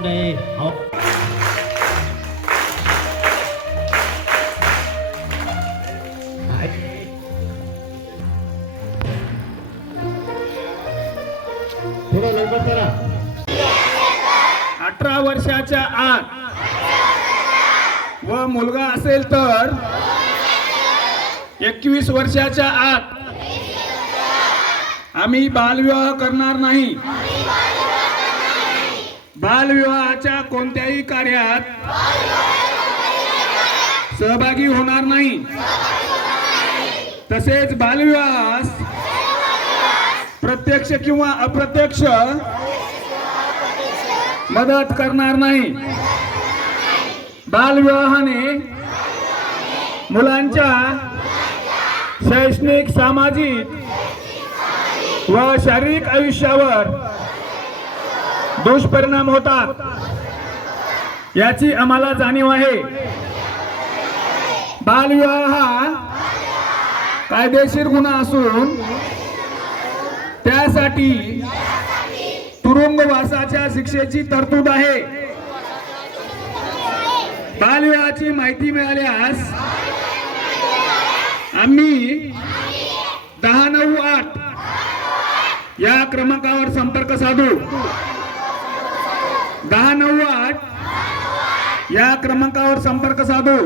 नये अहो, थोडं लवकर करा अठरा वर्षाच्या आत व मुलगा असेल तर एकवीस वर्षाच्या आत आम्ही बालविवाह करणार नाही. बालविवाहाच्या कोणत्याही कार्यात सहभागी होणार नाही. तसेच बालविवाहास प्रत्यक्ष किंवा अप्रत्यक्ष मदत करणार नाही. बालविवाहाने मुलांच्या शैक्षणिक सामाजिक व शारीरिक आयुष्यावर दुष्परिणाम होतात. याची आम्हाला जाणीव आहे. बालविवाह हा कायदेशीर गुन्हा असून त्यासाठी तुरुंगवासाच्या शिक्षेची तरतूद आहे. बालविवाहाची माहिती मिळाल्यास आम्ही दहा नऊ आठ या क्रमांकावर संपर्क साधू. दहा नऊ आठ या क्रमांकावर संपर्क साधू.